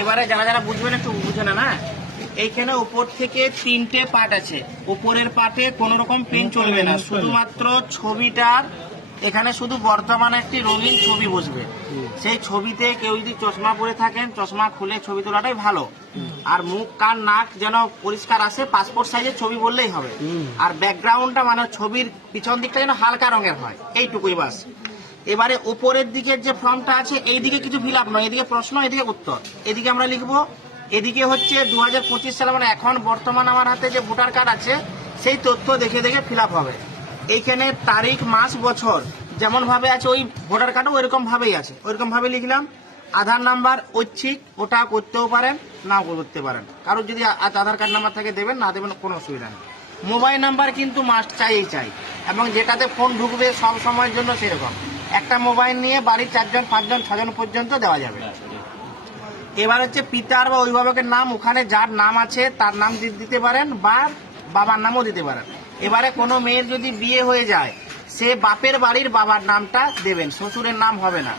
এবারে যারা যারা বুঝবেন একটু বুঝে না না এইখানে উপর থেকে তিনটে পার্ট আছে। উপরের পার্টে কোনো রকম পেন চলবে না। শুধুমাত্র ছবিটার এখানে শুধু বর্তমানে একটি রঙিন ছবি বসবে। সেই ছবিতে কেউ যদি চশমা পরে থাকেন, চশমা খুলে ছবি তোলাটাই ভালো। আর মুখ, কান, নাক যেন পরিষ্কার আসে পাসপোর্ট সাইজের ছবি বললেই হবে। আর ব্যাকগ্রাউন্ডটা মানে ছবির পিছন দিকটা যেন হালকা রঙের হয়। এইটুকুই বাস। এবারে উপরের দিকের যে ফর্মটা আছে এই দিকে কিছু ফিল আপ নয়, এদিকে প্রশ্ন, এদিকে উত্তর। এদিকে আমরা লিখব, এদিকে হচ্ছে দু হাজার পঁচিশ সালে মানে এখন বর্তমান আমার হাতে যে ভোটার কার্ড আছে, সেই তথ্য দেখে দেখে ফিল হবে। এইখানে তারিখ, মাস, বছর যেমন ভাবে আছে, ওই ভোটার কার্ডও ওইরকম ভাবেই আছে। ওইরকম ভাবে লিখলাম, আধার নাম্বার ঐচ্ছিক, ওটা করতেও পারেন, নাও করতে পারেন। কারোর যদি আধার কার্ড নাম্বার থাকে দেবেন, না দেবেন কোনো অসুবিধা নেই। মোবাইল নাম্বার কিন্তু মাস্ট চাইই চাই। এবং যেটাতে ফোন ঢুকবে সব সময়ের জন্য সেরকম। একটা মোবাইল নিয়ে বাড়ির চারজন, পাঁচজন, ছজন পর্যন্ত দেওয়া যাবে। এবার হচ্ছে পিতার বা অভিভাবকের নাম, ওখানে যার নাম আছে, তার নাম দিতে পারেন বা বাবার নামও দিতে পারেন। এবারে কোনো মেয়ের যদি বিয়ে হয়ে যায়, সে বাপের বাড়ির বাবার নামটা দেবেন, শ্বশুরের নাম হবে না।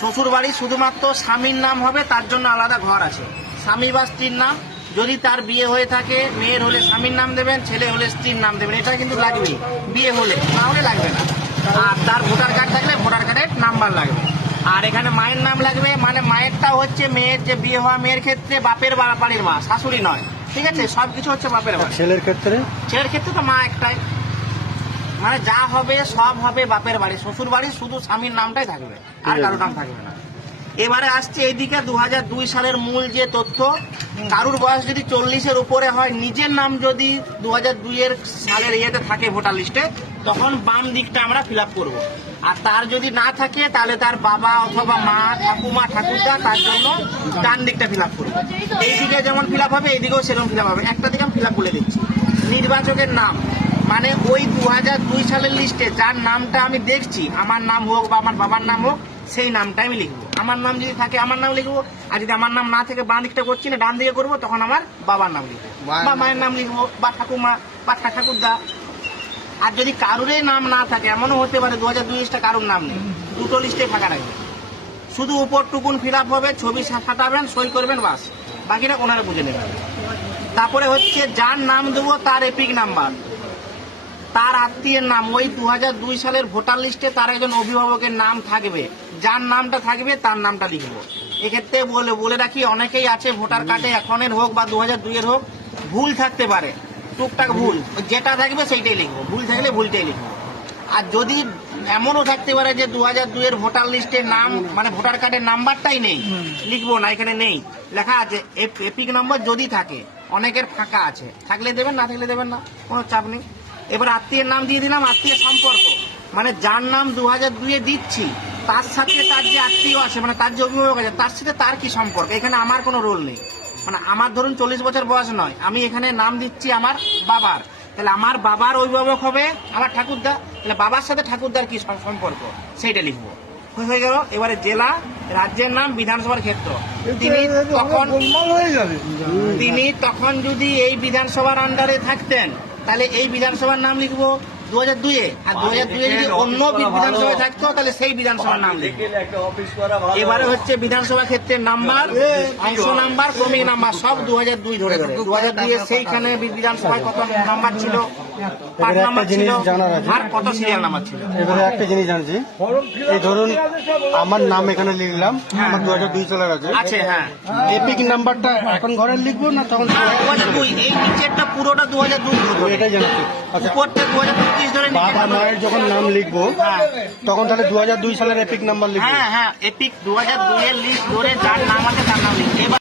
শ্বশুর বাড়ি শুধুমাত্র স্বামীর নাম হবে, তার জন্য আলাদা ঘর আছে। স্বামী বা স্ত্রীর নাম, যদি তার বিয়ে হয়ে থাকে, মেয়ের হলে স্বামীর নাম দেবেন, ছেলে হলে স্ত্রীর নাম দেবেন, এটা কিন্তু লাগবেই বিয়ে হলে না হলে লাগবে না। আর তার ভোটার কার্ড থাকলে ভোটার কার্ডের নাম্বার লাগবে। আর এখানে মায়ের নাম লাগবে মানে মায়েরটা হচ্ছে মেয়ের যে বিয়ে হওয়া মেয়ের ক্ষেত্রে বাপের বাড়ির মা শাশুড়ি নয়। ঠিক আছে? সব কিছু হচ্ছে বাপের বাড়ি। ছেলের ক্ষেত্রে? ছেলের ক্ষেত্রে তো মা একটাই। মানে যা হবে সব হবে বাপের বাড়ি। শ্বশুর বাড়ি শুধু স্বামীর নামটাই থাকবে। আর কারও নাম থাকবে না। এবারে আসছে এইদিকে দু সালের মূল যে তথ্য, কারুর বয়স যদি চল্লিশের উপরে হয়, নিজের নাম যদি দু হাজার দুইয়ের সালের ইয়েতে থাকে ভোটার লিস্টে, তখন বাম দিকটা আমরা ফিল আপ করব। আর তার যদি না থাকে, তাহলে তার বাবা অথবা মা, ঠাকুমা, ঠাকুরদা, তার জন্য ডান দিকটা ফিল আপ করব। এইদিকে যেমন ফিল আপ হবে, এইদিকেও সেরকম ফিল আপ হবে। একটা দিকে আমি ফিল আপ বলে দিচ্ছি। নির্বাচকের নাম। মানে ওই দু দুই সালের লিস্টে যার নামটা আমি দেখছি, আমার নাম হোক বা আমার বাবার নাম হোক, সেই নামটা আমি লিখব। আমার নাম যদি থাকে আমার নাম লিখব। আর যদি আমার নাম না থেকে বাঁ দিকটা করছি না ডান দিকে করব তখন আমার বাবার নাম লিখব। বা মায়ের নাম লিখব বা ঠাকুমা বা ঠাকুরদা। আর যদি কারোরই নাম না থাকে এমনও হতে পারে দু হাজার দুই কারোর নাম নেই। দুটো লিস্টে ফাঁকা রাখবে। শুধু উপরটুকুন ফিল আপ হবে ছবি সাঁটাবেন সই করবেন বাস। বাকিটা ওনারা বুঝে নেবেন। তারপরে হচ্ছে যার নাম দেবো তার এপিক নাম্বার। তার আত্মীয়ের নাম ওই দু দুই সালের ভোটার লিস্টে তার একজন অভিভাবকের নাম থাকবে। যার নামটা থাকবে তার নামটা লিখব। এক্ষেত্রে বলে বলে রাখি অনেকেই আছে ভোটার কার্ডে এখনের হোক বা দু হাজার দুইয়ের হোক ভুল থাকতে পারে। টুকটাক ভুল যেটা থাকবে সেইটাই লিখব। ভুল থাকলে ভুলটাই লিখব। আর যদি এমনও থাকতে পারে যে দু হাজার দুইয়ের ভোটার লিস্টের নাম মানে ভোটার কার্ডের নাম্বারটাই নেই লিখব না এখানে নেই। লেখা আছে এপ- এপিক নম্বর যদি থাকে অনেকের ফাঁকা আছে। থাকলে দেবেন না থাকলে দেবেন না কোনো চাপ নেই। এবার আত্মীয়ের নাম দিয়ে দিলাম আত্মীয় সম্পর্ক। মানে যার নাম দু হাজার দুইয়ে দিচ্ছি তার সাথে তার যে আত্মীয় আছে মানে তার যে অভিভাবক আছে তার সাথে তার কি সম্পর্ক? এখানে আমার কোনো রোল নেই। মানে আমার ধরুন চল্লিশ বছর বয়স নয় আমি এখানে নাম দিচ্ছি আমার বাবার। তাহলে আমার বাবার অভিভাবক হবে আমার ঠাকুরদা তাহলে বাবার সাথে ঠাকুরদার কি সম্পর্ক? সেইটা লিখব। হয়ে- হয়ে গেল এবারে জেলা রাজ্যের নাম বিধানসভার ক্ষেত্র। তিনি তখন তিনি তখন যদি এই বিধানসভার আন্ডারে থাকতেন তাহলে এই বিধানসভার নাম লিখব দু হাজার দুইয়ে আর দু হাজার দুইয়ে যদি অন্য বিধানসভায় থাকতো তাহলে সেই বিধানসভার নাম লিখব এবারে হচ্ছে বিধানসভা ক্ষেত্রে নাম্বার অংশ নাম্বার ক্রমিক নাম্বার সব দু হাজার দুই ধরে ধরে দু হাজার দুইয়ে সেইখানে বিধানসভায় কত নাম্বার ছিল পাঁচ একটা নাম্বার ছিল আছে। আর কত সিরিয়াল নাম্বার ছিল এবারে একটা জিনিস জানছি এই ধরুন আমার নাম এখানে লিখলাম আমার দু হাজার দুই সালের আছে আছে হ্যাঁ এপিক নাম্বারটা এখন ঘরে লিখব না তখন দু হাজার দুই এই নিচেরটা পুরোটা দু হাজার দুই এটাই জানাচ্ছি আচ্ছা। উপরটা দু হাজার পঁচিশ ধরে বাবা মায়ের যখন নাম লিখব হ্যাঁ। তখন তাহলে দু হাজার দুই সালের এপিক নাম্বার লিখব। হ্যাঁ হ্যাঁ এপিক দু হাজার দুইয়ের লিস্ট ধরে যার নাম আছে তার নাম লিখবে।